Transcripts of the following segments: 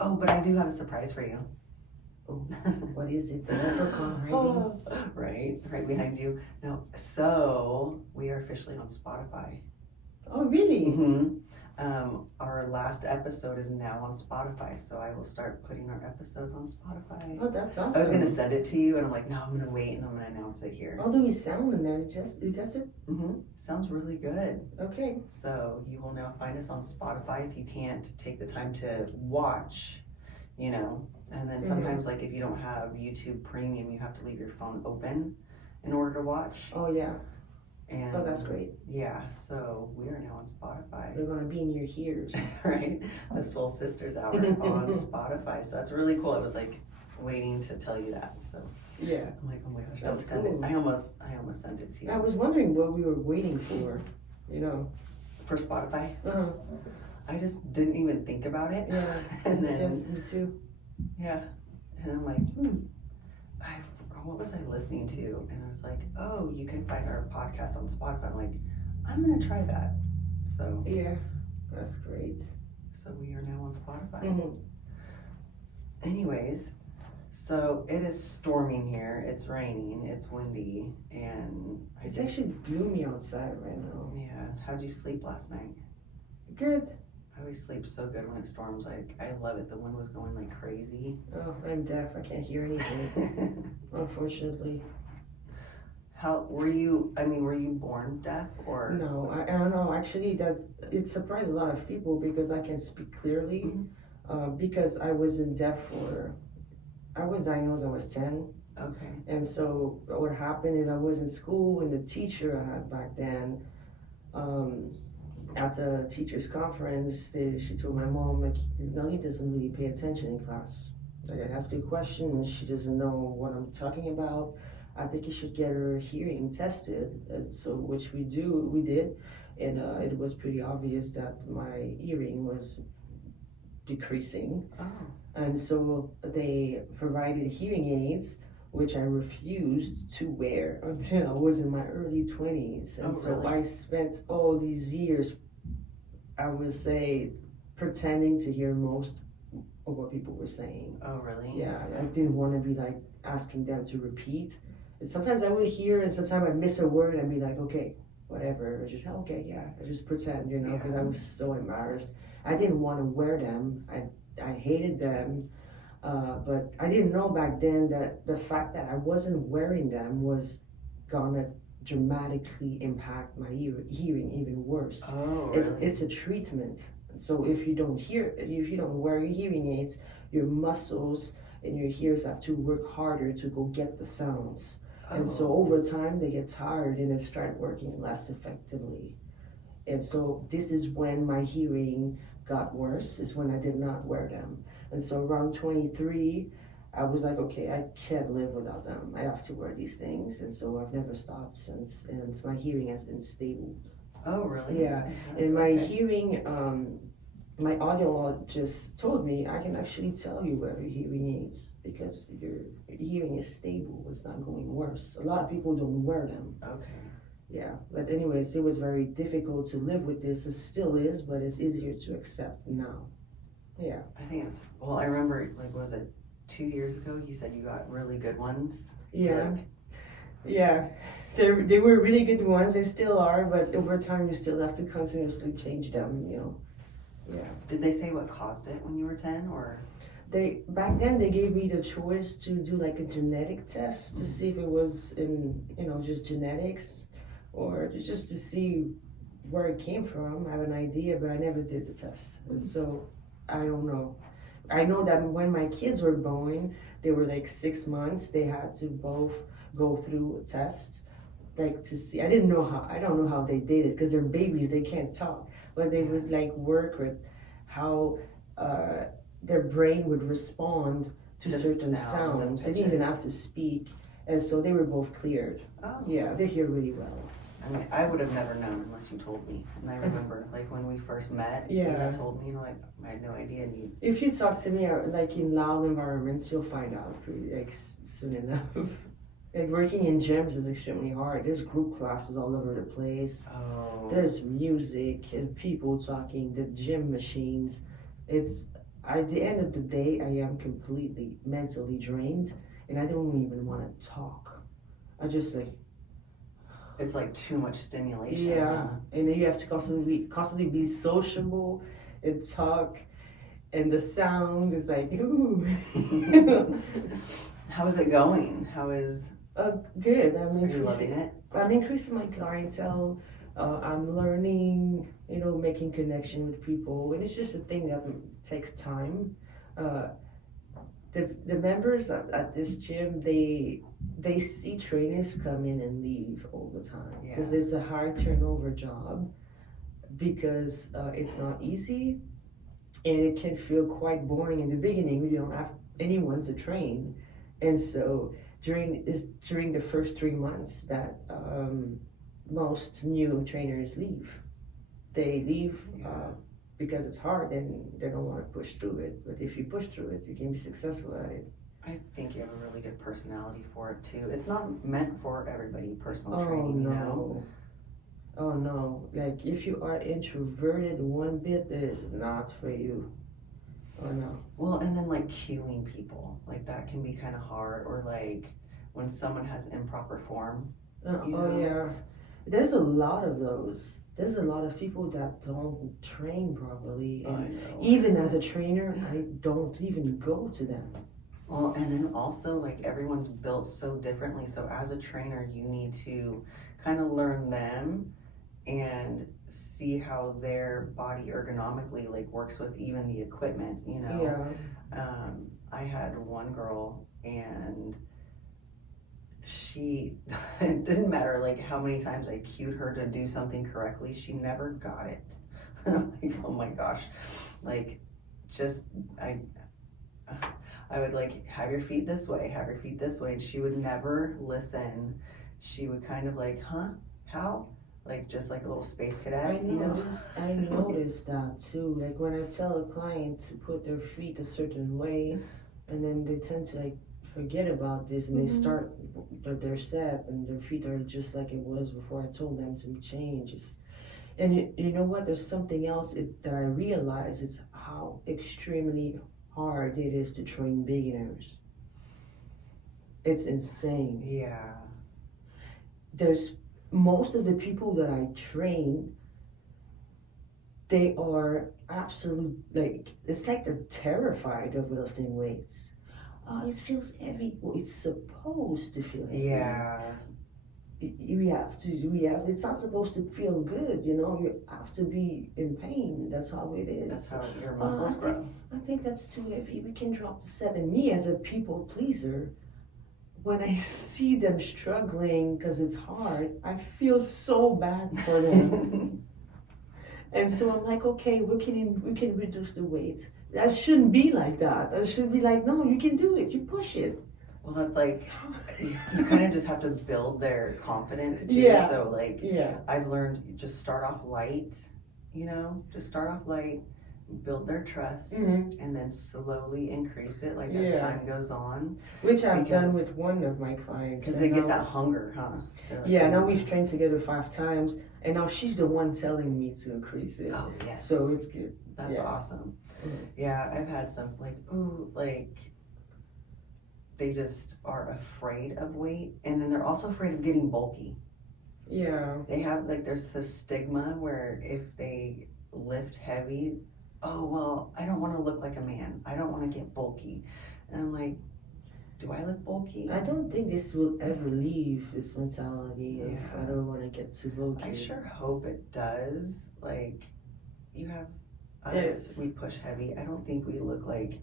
Oh, but I do have a surprise for you. Oh, what is it? The leprechaun hiding? Right behind you. No, so we are officially on Spotify. Oh, really? Mm-hmm. Our last episode is now on Spotify, so I will start putting our episodes on Spotify. Oh, that's awesome. I was gonna send it to you, and I'm like, no, I'm gonna wait, and I'm gonna announce it here. How do we sound in there? You test it? Mm-hmm. Sounds really good. Okay. So you will now find us on Spotify if you can't take the time to watch, you know. And then sometimes, like, if you don't have YouTube Premium, you have to leave your phone open in order to watch. Oh, yeah. And oh, that's great. Yeah, so we are now on Spotify. We're going to be in your ears. Right? The Soul Sisters Hour on Spotify. So that's really cool. I was, like, waiting to tell you that. So yeah. I'm like, oh my gosh, that's don't send cool. it. I almost sent it to you. I was wondering what we were waiting for, you know. For Spotify? Uh-huh. I just didn't even think about it. Yeah. And then... Yes, me too. Yeah. And I'm like, what was I listening to? And I was like, oh, you can find our podcast on Spotify. I'm like, I'm going to try that. So, yeah, that's great. So we are now on Spotify. Mm-hmm. Anyways, so it is storming here. It's raining. It's windy. And it's actually gloomy outside right now. Yeah. How'd you sleep last night? Good. I always sleep so good when it storms. Like, I love it. The wind was going like crazy. Oh, I'm deaf. I can't hear anything. Unfortunately. How were you? I mean, were you born deaf or? No, I don't know. Actually, it surprised a lot of people because I can speak clearly. Mm-hmm. Because I wasn't deaf I was diagnosed when I was 10. Okay. And so what happened is I was in school and the teacher I had back then, at the teacher's conference, she told my mom, like, Nelly doesn't really pay attention in class. Like, I ask her a question and she doesn't know what I'm talking about. I think you should get her hearing tested. So, which we did. And it was pretty obvious that my hearing was decreasing. Oh. And so they provided hearing aids, which I refused to wear until I was in my early 20s. And so really? I spent all these years, I would say, pretending to hear most of what people were saying. Oh, really? Yeah, I didn't want to be like asking them to repeat. And sometimes I would hear and sometimes I'd miss a word and be like, okay, whatever. Or just, okay, yeah, I just pretend, you know, because I was so embarrassed. I didn't want to wear them. I hated them. But I didn't know back then that the fact that I wasn't wearing them was gonna dramatically impact my hearing even worse. Oh, really? It's a treatment. So if you don't wear your hearing aids, your muscles in your ears have to work harder to go get the sounds. Oh. And so over time they get tired and they start working less effectively. And so this is when my hearing got worse, is when I did not wear them. And so around 23, I was like, okay, I can't live without them. I have to wear these things. And so I've never stopped since, and my hearing has been stable. Oh, really? Yeah. And my hearing, my audiologist told me, I can actually tell you where your hearing aids because your hearing is stable. It's not going worse. A lot of people don't wear them. Okay. Yeah, but anyways, it was very difficult to live with this. It still is, but it's easier to accept now. Yeah. I think it's, well, I remember, like, was it 2 years ago? You said you got really good ones. Yeah. Yeah. They were really good ones. They still are, but over time you still have to continuously change them, you know. Yeah. Did they say what caused it when you were 10 or? Back then they gave me the choice to do like a genetic test to see if it was in, you know, just genetics or just to see where it came from. I have an idea, but I never did the test. And so I don't know. I know that when my kids were born, they were like 6 months. They had to both go through a test, like to see. I don't know how they did it because they're babies. They can't talk, but they would like work with how their brain would respond to certain sounds. They didn't even have to speak, and so they were both cleared. Oh. Yeah, they hear really well. I mean, I would have never known unless you told me. And I remember, like, when we first met, you had told me, you know, like, I had no idea. And if you talk to me, like, in loud environments, you'll find out pretty, like, soon enough. Like, working in gyms is extremely hard. There's group classes all over the place. Oh. There's music and people talking, the gym machines. at the end of the day, I am completely mentally drained, and I don't even want to talk. I just like, it's like too much stimulation. yeah, Huh? and then you have to constantly be sociable and talk, and the sound is like, ooh. How is it going? How is? Good. Are you loving it? I'm increasing my clientele. I'm learning, making connection with people, and it's just a thing that takes time. The members at this gym, they see trainers come in and leave all the time because there's a high turnover job, because it's not easy, and it can feel quite boring in the beginning when you don't have anyone to train, and so during the first 3 months that most new trainers leave. They leave because it's hard and they don't want to push through it. But if you push through it, you can be successful at it. I think you have a really good personality for it too. It's not meant for everybody, personal training, you know? Oh no, like if you are introverted one bit, it is not for you. Oh no. Well, and then like cueing people, like that can be kind of hard, or like when someone has improper form. Yeah, there's a lot of those. There's a lot of people that don't train properly, and even as a trainer, I don't even go to them. Well, and then also like everyone's built so differently, so as a trainer you need to kind of learn them and see how their body ergonomically like works with even the equipment, you know. I had one girl, and she it didn't matter like how many times I cued her to do something correctly, she never got it. And I'm like, oh my gosh, like just I would like, have your feet this way, have your feet this way, and she would never listen. She would kind of like, huh, how, like just like a little space cadet. I noticed that too. Like when I tell a client to put their feet a certain way, and then they tend to like forget about this, and they start, they're set and their feet are just like it was before I told them to change. And you know what, there's something else that I realize, it's how extremely hard it is to train beginners. It's insane. Yeah. There's most of the people that I train, they are absolute, like, it's like they're terrified of lifting weights. Oh, it feels heavy. Well, it's supposed to feel heavy. Yeah. It's not supposed to feel good, you have to be in pain. That's how it is. That's how your muscles grow. I think that's too heavy. We can drop the set. And me as a people pleaser, when I see them struggling because it's hard, I feel so bad for them. And so I'm like, okay, we can reduce the weight. That shouldn't be like that. That should be like, no, you can do it. You push it. Well, that's like, you kind of just have to build their confidence too. Yeah. So like, I've learned, just start off light, just start off light, build their trust, and then slowly increase it like as time goes on. Which I've done with one of my clients. Because they get that hunger, huh? Like, now we've trained together 5 times, and now she's the one telling me to increase it. Oh, yes. So it's good. That's awesome. Yeah, I've had some they just are afraid of weight, and then they're also afraid of getting bulky. Yeah. They have there's this stigma where if they lift heavy, oh well, I don't want to look like a man. I don't want to get bulky. And I'm like, do I look bulky? I don't think this will ever leave, this mentality of I don't want to get too bulky. I sure hope it does. Like, you have us, we push heavy. I don't think we look like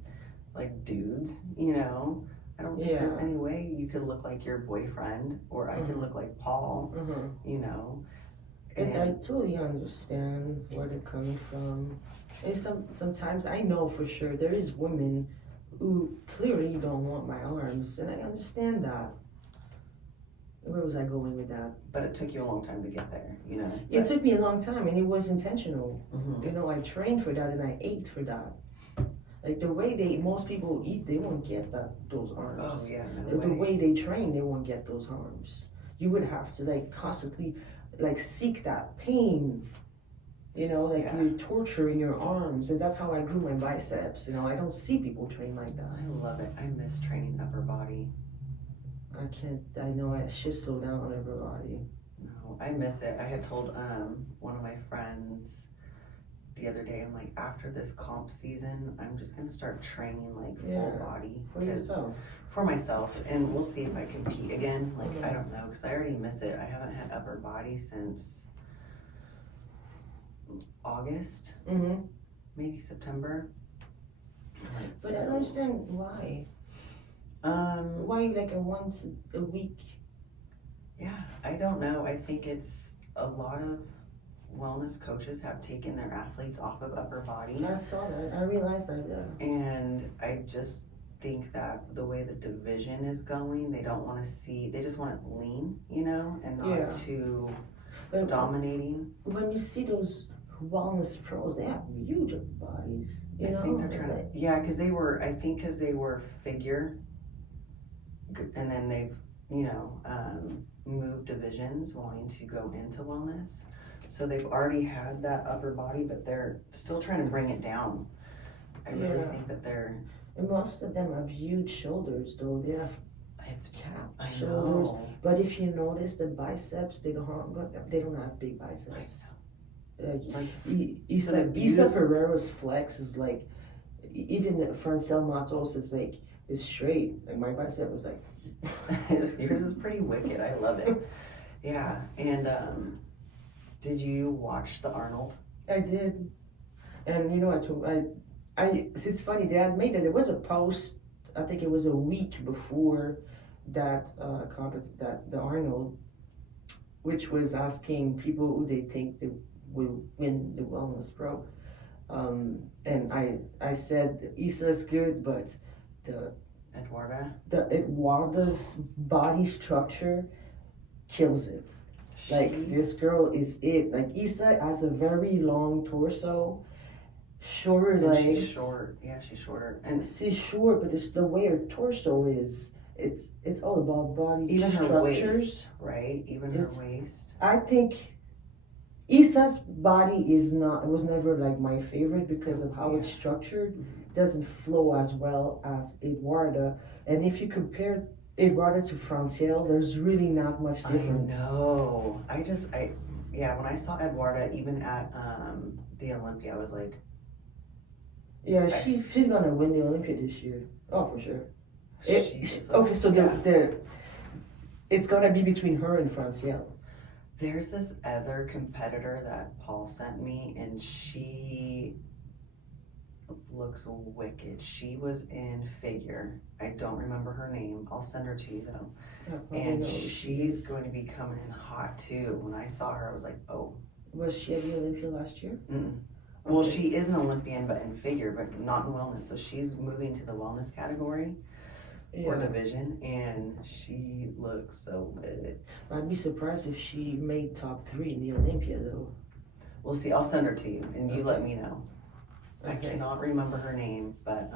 dudes, I don't think there's any way you could look like your boyfriend, or I could look like Paul, And I totally understand where they're coming from. And sometimes I know for sure there is women who clearly don't want my arms, and I understand that. Where was I going with that? But it took you a long time to get there, It took me a long time, and it was intentional. I trained for that, and I ate for that. Like the way most people eat, they won't get those arms. Oh yeah, the way they train, they won't get those arms. You would have to constantly seek that pain. You know, like Yeah. you're torturing your arms, and that's how I grew my biceps. You know, I don't see people train like that. I love it. I miss training upper body. I can't. I know I should slow down on upper body. No, I miss it. I had told one of my friends the other day, I'm like, after this comp season, I'm just gonna start training like full body For yourself. for myself, and we'll see if I compete again. Like Mhm. I don't know, because I already miss it. I haven't had upper body since August, Mm-hmm. maybe September. But I don't understand why. Why like a once a week? Yeah, I don't know. I think it's a lot of wellness coaches have taken their athletes off of upper body. I saw that. I realized that. Yeah. And I just think that the way the division is going, they don't want to see, they just want it lean, you know, and not too But dominating. when you see those wellness pros, they have huge bodies. You know, I think they're trying to, yeah, because they were, I think because they were figure, and then they've, you know, moved divisions wanting to go into wellness. So they've already had that upper body, but they're still trying to bring it down. I really think that they're... And most of them have huge shoulders, though. They have capped shoulders. know. But if you notice the biceps, they don't have big biceps. Issa Pereira's flex is like, even Francel Matos is like, is straight. Like my bicep was like... Yours is pretty wicked. I love it. Yeah. And did you watch the Arnold? I did. And you know, it's funny, Dad made it. There was a post, I think it was a week before that the Arnold, which was asking people who they think they will win the Wellness Pro. And I said Issa's good, but the Eduarda's body structure kills it. Like this girl is it. Like Issa has a very long torso, shorter legs. She's short. Yeah, she's shorter. And she's short, but it's the way her torso is. It's all about body even structures. Her waist, right? Even her waist. I think Issa's body was never like my favorite because of how it's structured. It doesn't flow as well as Eduarda. And if you compare Eduarda to Franciel, there's really not much difference. I know. When I saw Eduarda even at the Olympia, I was like, yeah, she's gonna win the Olympia this year. Oh, for sure. It's gonna be between her and Franciel. There's this other competitor that Paul sent me, and she looks wicked. She was in figure. I don't remember her name. I'll send her to you though. And she's going to be coming in hot too. When I saw her, I was like, oh. Was she at the Olympia last year? Mm-mm. Well, she is an Olympian, but in figure, but not in wellness. So she's moving to the wellness category or division, and she looks so good. I'd be surprised if she made top 3 in the Olympia though. We'll see. I'll send her to you, and you let me know. I cannot remember her name, but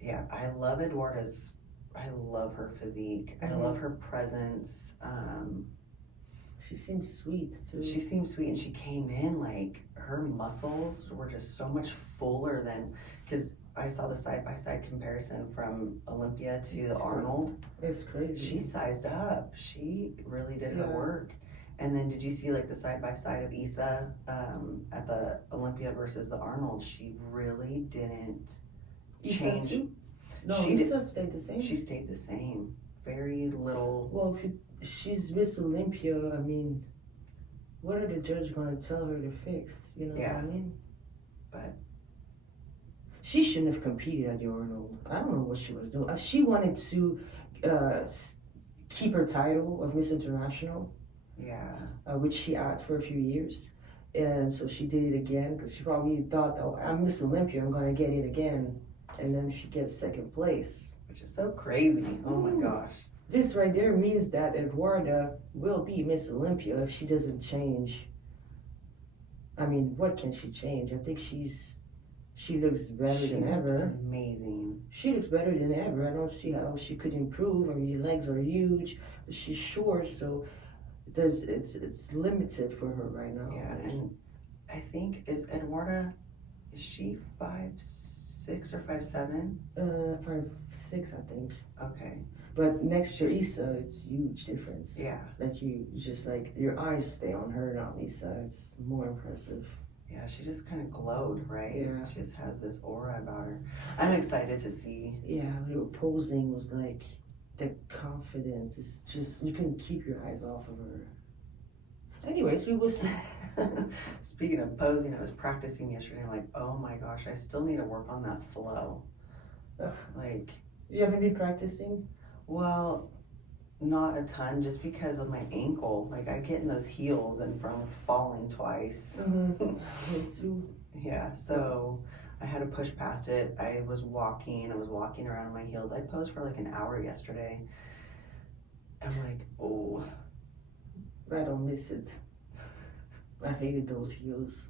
yeah, I love Eduarda's. I love her physique. I love her presence. She seems sweet too. She seems sweet, and she came in like her muscles were just so much fuller than, because I saw the side-by-side comparison from Olympia to the Arnold. It's crazy. She sized up. She really did her work. And then did you see like the side-by-side of Issa at the Olympia versus the Arnold? She really didn't change. Too? No, Issa stayed the same. She stayed the same. Very little. Well, she's Miss Olympia. I mean, what are the judges going to tell her to fix? You know what I mean? But she shouldn't have competed at the Arnold. I don't know what she was doing. She wanted to keep her title of Miss International. Yeah. Which she had for a few years. And so she did it again because she probably thought, oh, I'm Miss Olympia, I'm going to get it again. And then she gets second place. Which is so crazy. Oh my gosh. This right there means that Eduarda will be Miss Olympia if she doesn't change. I mean, what can she change? I think she looks better than ever. Amazing. She looks better than ever. I don't see how she could improve. Her legs are huge. She's short, so it's limited for her right now. Yeah, like, and I think is she 5'6" or 5'7"? 5'6", I think. Okay. But next to Issa, it's huge difference. Yeah. Like you just like your eyes stay on her, not Issa. It's more impressive. Yeah, she just kind of glowed, right? Yeah. She just has this aura about her. I'm excited to see. Yeah, her posing was like the confidence. It's just you can keep your eyes off of her. Anyways, we will see. Speaking of posing, I was practicing yesterday. I'm like, oh my gosh, I still need to work on that flow. Like, you haven't been practicing? Well, not a ton, just because of my ankle. Like, I get in those heels and from falling twice. Yeah, so I had to push past it. I was walking around in my heels. I posed for like an hour yesterday. I'm like, oh. I don't miss it. I hated those heels.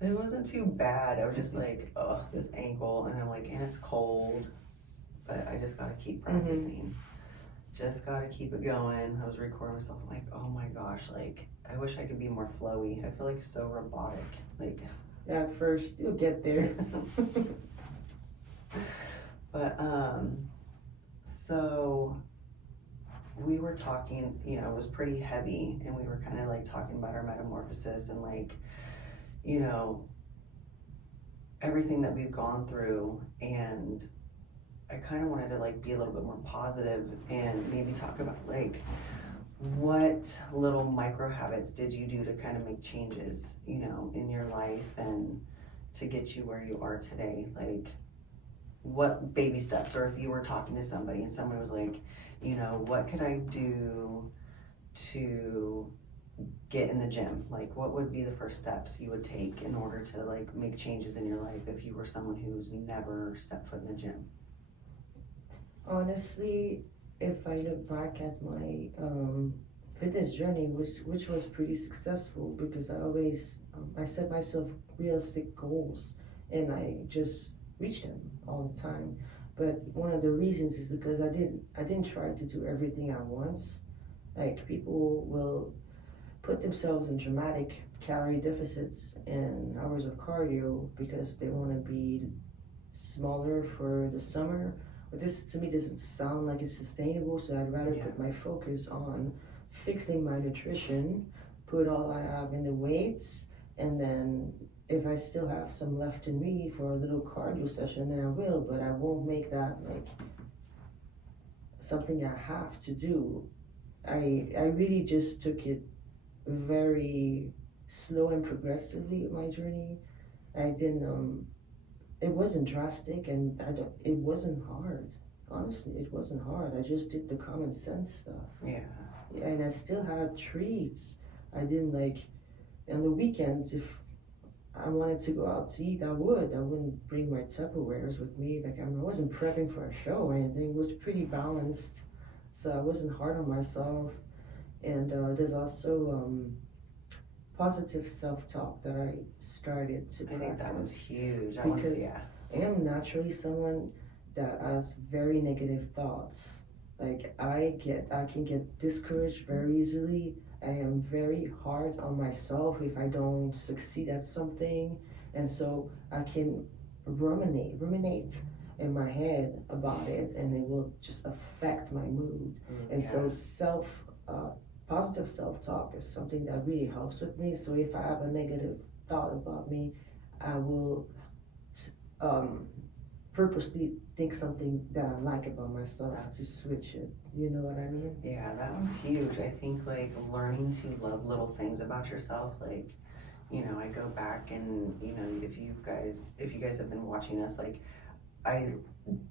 It wasn't too bad. I was just like, oh, this ankle. And I'm like, and it's cold. But I just gotta keep practicing. Just gotta keep it going. I was recording myself. I'm like, oh my gosh, like, I wish I could be more flowy. I feel like it's so robotic. Like, yeah, at first, you'll get there. But, so we were talking, you know, it was pretty heavy, and we were kind of like talking about our metamorphosis and like, you know, everything that we've gone through. And I kind of wanted to like be a little bit more positive and maybe talk about like what little micro habits did you do to kind of make changes, you know, in your life and to get you where you are today. Like, what baby steps, or if you were talking to somebody and someone was like, you know, what could I do to get in the gym? Like, what would be the first steps you would take in order to like make changes in your life if you were someone who's never stepped foot in the gym? Honestly, if I look back at my fitness journey, which was pretty successful, because I always I set myself realistic goals and I just reach them all the time. But one of the reasons is because I didn't try to do everything at once. Like, people will put themselves in dramatic calorie deficits and hours of cardio because they want to be smaller for the summer. But this to me doesn't sound like it's sustainable, so I'd rather put my focus on fixing my nutrition, put all I have in the weights, and then if I still have some left in me for a little cardio session, then I will, but I won't make that like something I have to do. I really just took it very slow and progressively, my journey. I didn't it wasn't drastic, and it wasn't hard. Honestly, it wasn't hard. I just did the common sense stuff. Yeah. And I still had treats. I didn't like, on the weekends, if I wanted to go out to eat, I wouldn't bring my Tupperwares with me. Like, I wasn't prepping for a show or anything. It was pretty balanced. So I wasn't hard on myself. And there's also positive self-talk that I started to practice. I think that was huge. I want to see that. I am naturally someone that has very negative thoughts. Like, I can get discouraged very easily. I am very hard on myself if I don't succeed at something, and so I can ruminate in my head about it, and it will just affect my mood. So positive self-talk is something that really helps with me. So if I have a negative thought about me, I will purposely think something that I like about myself to switch it. You know what I mean? Yeah, that one's huge. I think like learning to love little things about yourself. Like, you know, I go back and, you know, if you guys have been watching us, like, I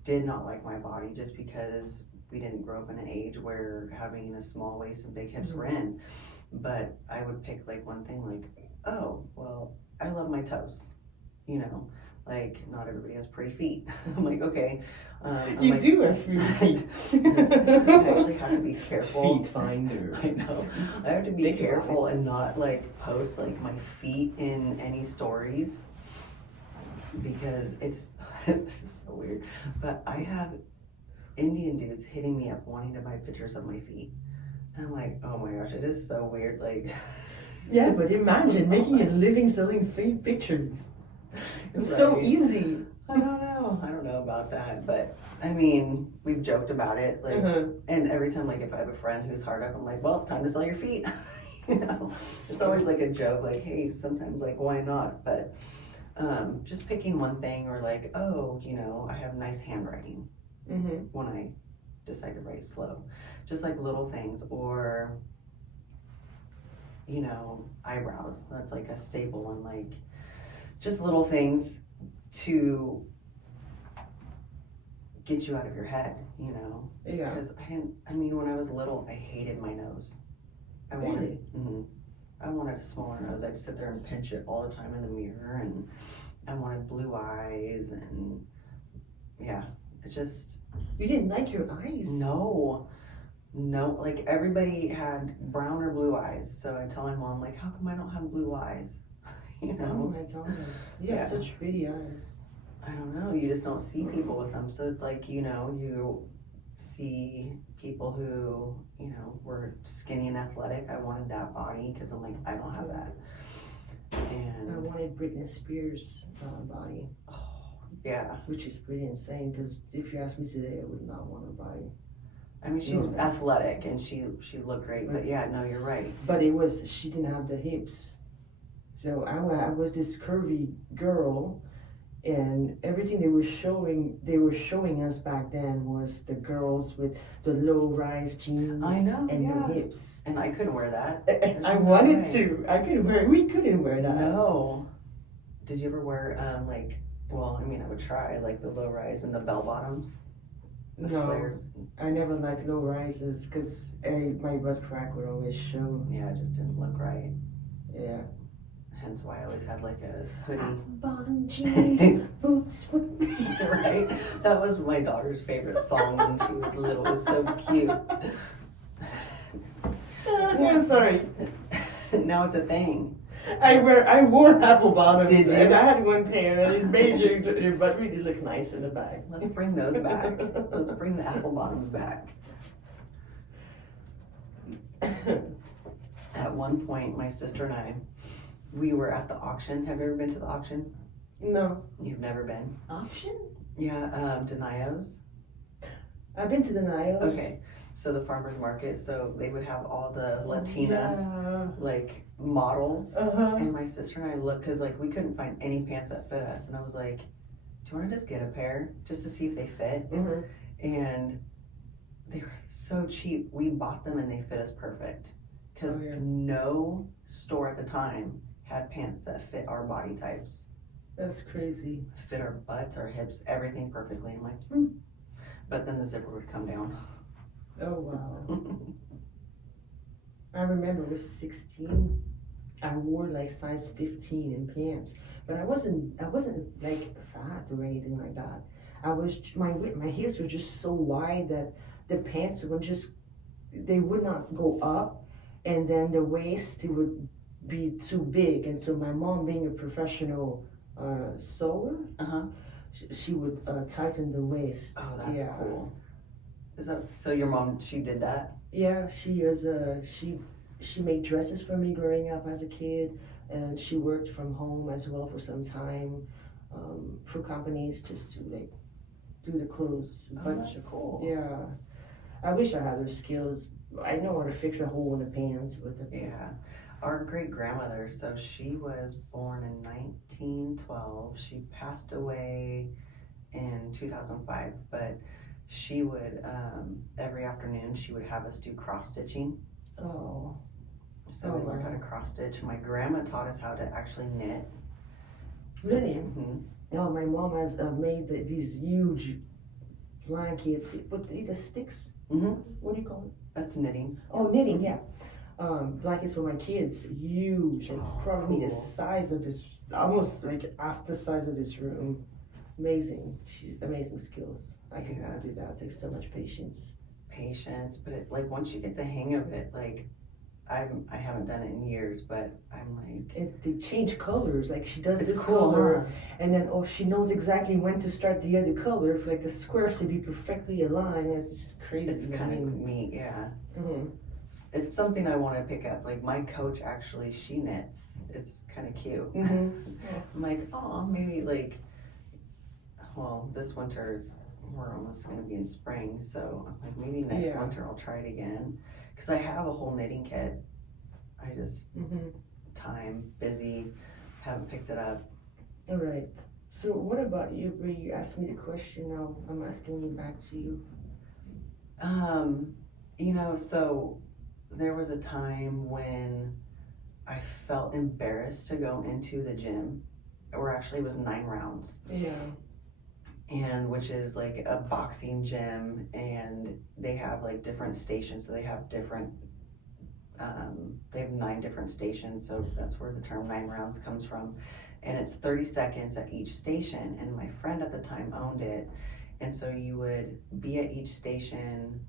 did not like my body just because we didn't grow up in an age where having a small waist and big hips were in. But I would pick like one thing, like, oh, well, I love my toes, you know, like, not everybody has pretty feet. I'm like, okay. You do have pretty feet. I actually have to be careful. Feet finder. I know. I have to be careful and not like post like my feet in any stories, because it's, this is so weird, but I have Indian dudes hitting me up wanting to buy pictures of my feet. I'm like, oh my gosh, it is so weird. Like, yeah, but imagine making a living selling fake pictures. It's so easy. I don't know about that, but I mean, we've joked about it, like, and every time, like, if I have a friend who's hard up, I'm like, well, time to sell your feet. You know, it's always like a joke, like, hey, sometimes, like, why not? But just picking one thing, or like, oh, you know, I have nice handwriting when I decide to write slow, just like little things, or, you know, eyebrows. That's like a staple, and like just little things to get you out of your head, you know. Yeah. Because I mean, when I was little, I hated my nose. I wanted a smaller nose. I'd sit there and pinch it all the time in the mirror, and I wanted blue eyes, and yeah, it just. You didn't like your eyes? No, like everybody had brown or blue eyes. So I tell my mom, like, how come I don't have blue eyes? You know? Oh my God, you have such pretty eyes. I don't know, you just don't see people with them. So it's like, you know, you see people who, you know, were skinny and athletic. I wanted that body because I'm like, I don't have that. And I wanted Britney Spears' body. Oh, yeah. Which is pretty insane, because if you ask me today, I would not want her body. I mean, she's athletic and she looked great, but yeah, no, you're right. But she didn't have the hips. So I was this curvy girl, and everything they were showing us back then was the girls with the low-rise jeans and the hips. And I couldn't wear that. I wanted to. We couldn't wear that. No. Did you ever wear like? Well, I mean, I would try like the low-rise and the bell bottoms. No, flared. I never liked low rises because my butt crack would always show. Yeah, it just didn't look right. Yeah. Hence why I always had like a hoodie. Bottom jeans, boots with me. Right? That was my daughter's favorite song when she was little. It was so cute. I'm sorry. Now it's a thing. I wore apple bottoms. Did you? And I had one pair, and it made your butt really look nice in the back. Let's bring those back. Let's bring the apple bottoms back. At one point, my sister and I, we were at the auction. Have you ever been to the auction? No. You've never been? Auction? Yeah, 𝙀𝙀. I've been to the Niles. Okay, so the farmer's market, so they would have all the Latina, like, models. And my sister and I looked, because, like, we couldn't find any pants that fit us. And I was like, do you want to just get a pair, just to see if they fit? And they were so cheap. We bought them, and they fit us perfect. Because no store at the time had pants that fit our body types. That's crazy. Fit our butts, our hips, everything perfectly. I'm like, But then the zipper would come down. Oh, wow. I remember I was 16. I wore like size 15 in pants, but I wasn't like fat or anything like that. My hips were just so wide that the pants they would not go up, and then the waist, it would be too big. And so my mom, being a professional sewer, she would tighten the waist. Oh, that's cool. Is that so? Your mom, she did that? Yeah, she made dresses for me growing up as a kid, and she worked from home as well for some time, for companies, just to like do the clothes. Oh, that's cool. Yeah, I wish I had her skills. I know how to fix a hole in the pants, but that's Our great grandmother, so she was born in 1912. She passed away in 2005, but she would, every afternoon, she would have us do cross stitching. Oh. So we learned how to cross stitch. My grandma taught us how to actually knit. So, really? No, my mom has made these huge blankets. What the sticks? What do you call it? That's knitting. Oh, knitting, yeah. Blankets for my kids, huge, like probably the size of this, almost like half the size of this room. Amazing. She's amazing skills. I could not do that. It takes so much patience. But like once you get the hang of it, like I haven't done it in years, but I'm like. They change colors. Like she does this color, and then she knows exactly when to start the other color for like the squares to be perfectly aligned. It's just crazy. It's kind of neat, yeah. it's something I want to pick up. Like my coach actually, she knits. It's kind of cute. I'm like, oh, maybe like, well, this winter's, we're almost going to be in spring, so I'm like, maybe next winter I'll try it again. Because I have a whole knitting kit. I just, time, busy, haven't picked it up. All right. So what about you, Bree? You asked me the question, now I'm asking you back to you. You know, so there was a time when I felt embarrassed to go into the gym, or actually it was 9 rounds. Yeah. And which is like a boxing gym, and they have like different stations, so they have different, they have 9 different stations, so that's where the term 9 rounds comes from. And it's 30 seconds at each station, and my friend at the time owned it, and so you would be at each station,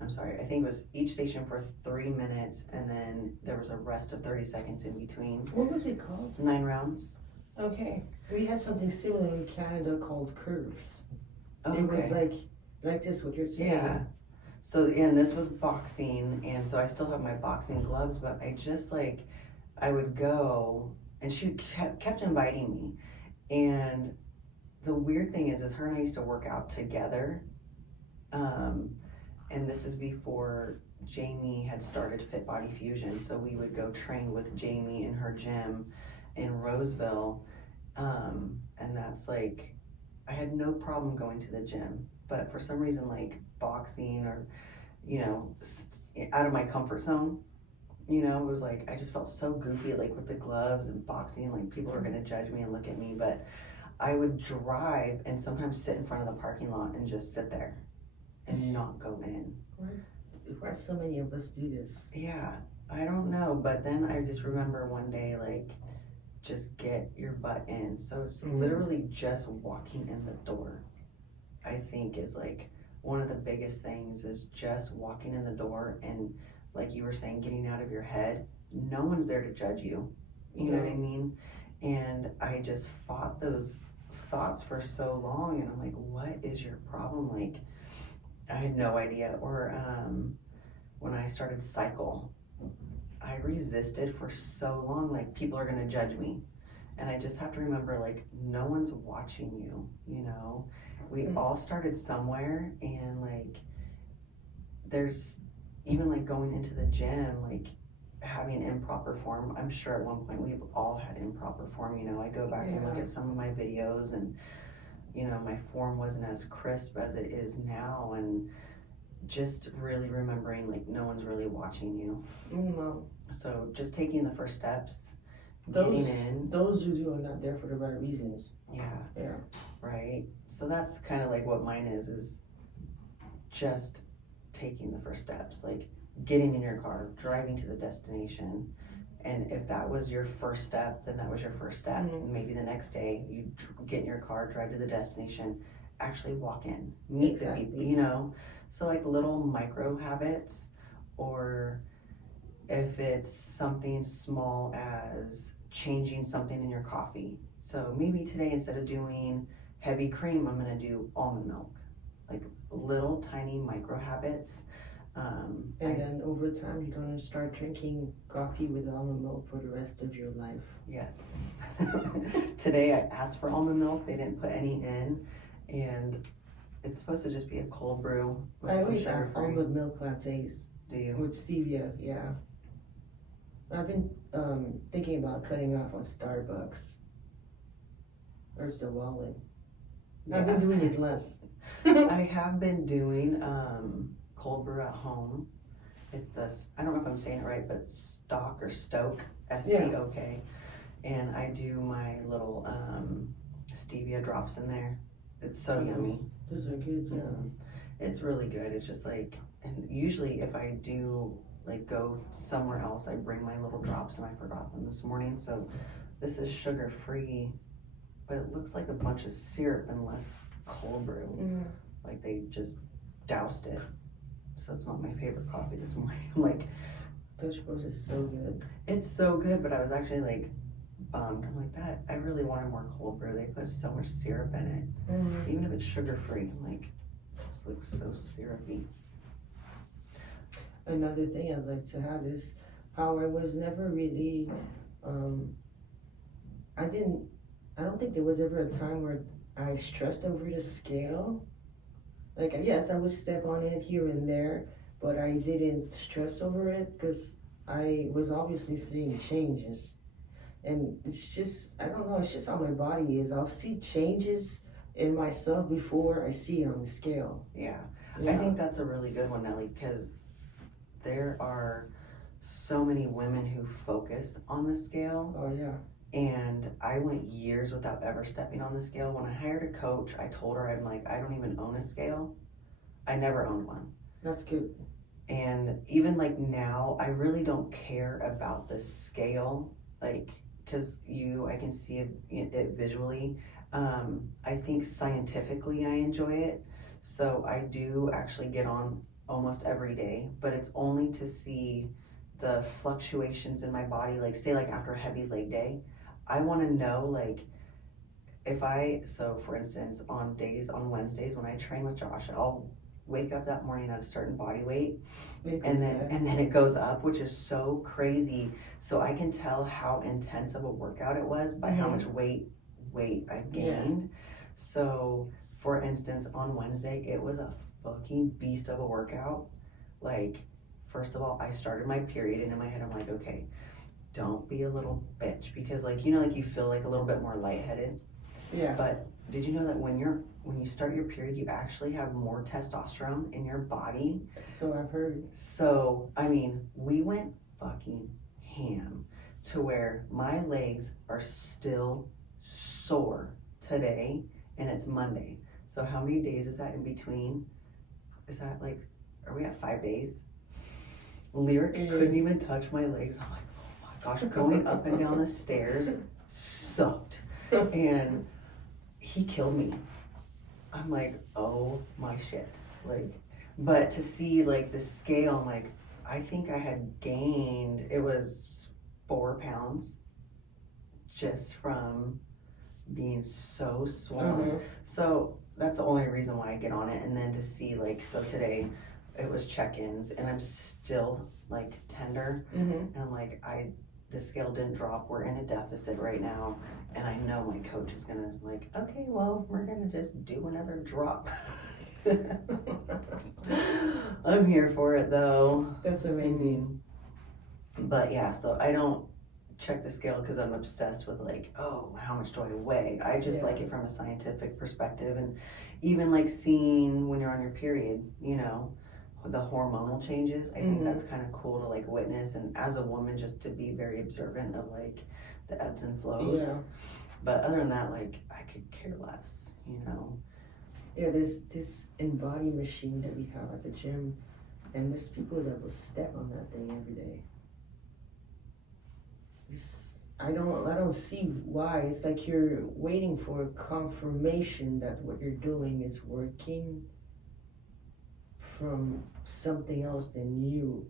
I think it was each station for 3 minutes, and then there was a rest of 30 seconds in between. What was it called? 9 rounds. Okay. We had something similar in Canada called curves. Oh, it was okay. like this, what you're saying. Yeah. So, and this was boxing, and so I still have my boxing gloves, but I just like, I would go, and she kept inviting me. And the weird thing is her and I used to work out together. And this is before Jamie had started Fit Body Fusion. So we would go train with Jamie in her gym in Roseville. And that's like, I had no problem going to the gym, but for some reason, like boxing or, you know, out of my comfort zone, you know, it was like, I just felt so goofy, like with the gloves and boxing, like people were gonna judge me and look at me, but I would drive and sometimes sit in front of the parking lot and just sit there and not go in. Why so many of us do this? Yeah, I don't know, but then I just remember one day, like, just get your butt in. So it's literally just walking in the door, I think is like one of the biggest things, is just walking in the door, and like you were saying, getting out of your head. No one's there to judge you. You know what I mean? And I just fought those thoughts for so long, and I'm like, what is your problem? Like, I had no idea. Or when I started cycle, I resisted for so long, like people are gonna judge me. And I just have to remember, like, no one's watching you, you know? We all started somewhere, and like, there's even like going into the gym, like having improper form. I'm sure at one point we've all had improper form, you know? I go back and look at some of my videos, and you know, my form wasn't as crisp as it is now, and just really remembering, like, no one's really watching you. So just taking the first steps, getting in. Those who do are not there for the right reasons. Yeah. Right. So that's kind of like what mine is just taking the first steps, like getting in your car, driving to the destination. And if that was your first step, then that was your first step. And maybe the next day you get in your car, drive to the destination, actually walk in, meet the people, you know? So like little micro habits, or if it's something small as changing something in your coffee. So maybe today, instead of doing heavy cream, I'm gonna do almond milk. Like little tiny micro habits. And then over time, you're gonna start drinking coffee with almond milk for the rest of your life. Yes. Today I asked for almond milk. They didn't put any in, and it's supposed to just be a cold brew with some sugar free. Almond milk lattes. Do you? With stevia, yeah. I've been thinking about cutting off on Starbucks. Where's the wallet? Yeah. I've been doing it less. I have been doing cold brew at home. It's this, I don't know if I'm saying it right, but Stoke, S-T-O-K. And I do my little stevia drops in there. It's so yummy. Those are good, yeah. It's really good. It's just like, and usually if I do like go somewhere else, I bring my little drops, and I forgot them this morning. So this is sugar free, but it looks like a bunch of syrup unless cold brew. Like they just doused it. So it's not my favorite coffee this morning. I'm like, Dutch Bros is so good. It's so good, but I was actually like bummed. I'm like, that, I really wanted more cold brew. They put so much syrup in it. Even if it's sugar free, I'm like, this looks so syrupy. another thing I'd like to have is how I was never really, I don't think there was ever a time where I stressed over the scale. Like, yes, I would step on it here and there, but I didn't stress over it because I was obviously seeing changes. And it's just, I don't know, it's just how my body is. I'll see changes in myself before I see it on the scale. Yeah. I think that's a really good one, Nelly, because there are so many women who focus on the scale. Oh, yeah. And I went years without ever stepping on the scale. When I hired a coach, I told her, I'm like, I don't even own a scale. I never owned one. That's good. And even like now, I really don't care about the scale, like, because I can see it visually. I think scientifically I enjoy it. So I do actually get on almost every day, but it's only to see the fluctuations in my body. Like, say, like after a heavy leg day, I want to know, like, so for instance, on Wednesdays when I train with Josh, I'll wake up that morning at a certain body weight, and then it goes up, which is so crazy. So I can tell how intense of a workout it was by how much weight I've gained. Yeah. So for instance, on Wednesday, it was a fucking beast of a workout. Like, first of all, I started my period, and in my head, I'm like, okay, don't be a little bitch, because like, you know, like you feel like a little bit more lightheaded. Yeah. But did you know that when you start your period, you actually have more testosterone in your body? So I've heard. So, I mean, we went fucking ham to where my legs are still sore today, and it's Monday. So how many days is that in between? Is that like, are we at 5 days? Lyric couldn't even touch my legs. I'm like, oh my gosh, going up and down the stairs sucked. And he killed me. I'm like, oh my shit. Like, but to see like the scale, I'm like, I think I had gained, it was 4 pounds just from being so swollen. So that's the only reason why I get on it. And then to see like, so today it was check-ins, and I'm still like tender, and I'm like, the scale didn't drop, we're in a deficit right now, and I know my coach is gonna like, okay, well, we're gonna just do another drop. I'm here for it though. That's amazing. But yeah, so I don't check the scale because I'm obsessed with like, oh, how much do I weigh? I just like it from a scientific perspective, and even like seeing when you're on your period, you know, the hormonal changes. I think that's kind of cool to like witness, and as a woman just to be very observant of like the ebbs and flows. Yeah. But other than that, like, I could care less, you know. Yeah, there's this Embody machine that we have at the gym, and there's people that will step on that thing every day. I don't see why. It's like you're waiting for confirmation that what you're doing is working from something else than you.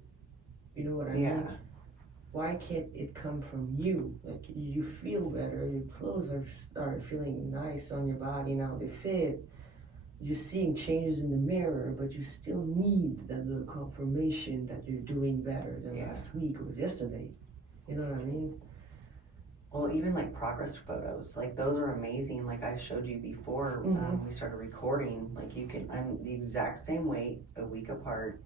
You know what I mean? Why can't it come from you? Like, you feel better, your clothes are feeling nice on your body, now they fit. You're seeing changes in the mirror, but you still need that little confirmation that you're doing better than last week or yesterday. You know what I mean? Well, even like progress photos, like those are amazing. Like I showed you before we started recording, like I'm the exact same weight a week apart.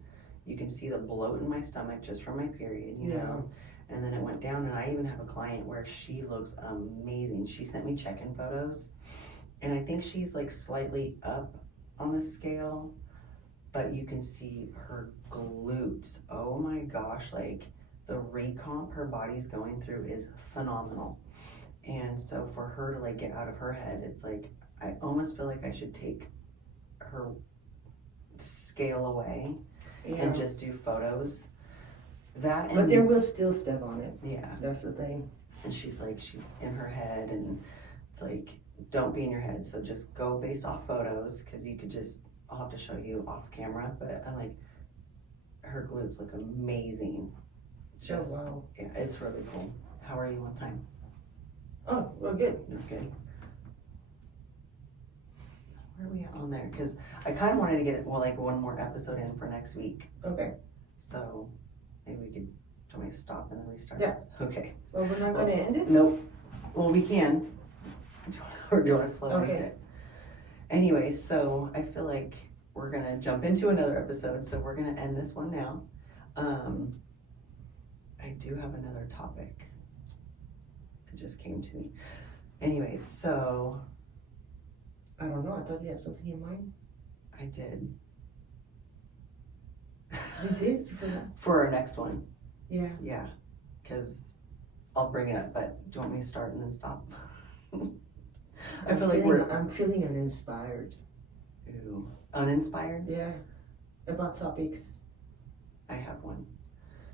You can see the bloat in my stomach just from my period, you know? And then it went down, and I even have a client where she looks amazing. She sent me check-in photos, and I think she's like slightly up on the scale, but you can see her glutes. Oh my gosh, like the recomp her body's going through is phenomenal. And so for her to like get out of her head, it's like, I almost feel like I should take her scale away and just do photos. But there will still step on it. Yeah. That's the thing. And she's like, she's in her head, and it's like, don't be in your head. So just go based off photos, because I'll have to show you off camera, but I'm like, her glutes look amazing. Oh, wow. Yeah, it's really cool. How are you on time? Oh, we're good. You're good. Where are we at on there? Because I kind of wanted to get like one more episode in for next week. Okay. So maybe we could, do we stop and then restart? Yeah. Okay. Well, we're not gonna end it? Nope. Well, we can. Or do you want to flow into Okay. it? Anyways, so I feel like we're gonna jump into another episode, so we're gonna end this one now. I do have another topic. It just came to me. Anyways, so I don't know, I thought you had something in mind. I did. You did? You forgot? For our next one. Yeah. Yeah, because I'll bring it up, but do you want me to start and then stop? I feel like I'm feeling uninspired. Ooh, uninspired? Yeah. About topics. I have one.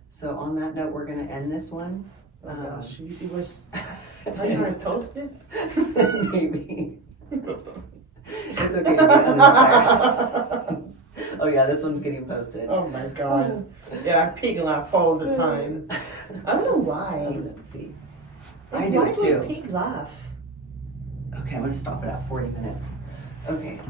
So on that note, we're gonna end this one. Oh gosh, you see what's... Are you gonna post this? Maybe. It's okay to be uninspired. Oh yeah, this one's getting posted. Oh my god. Yeah, I pig laugh all the time. I don't know why. Let's see. Like, I do why it do too. I pig laugh? Okay, I'm gonna stop it at 40 minutes. Okay,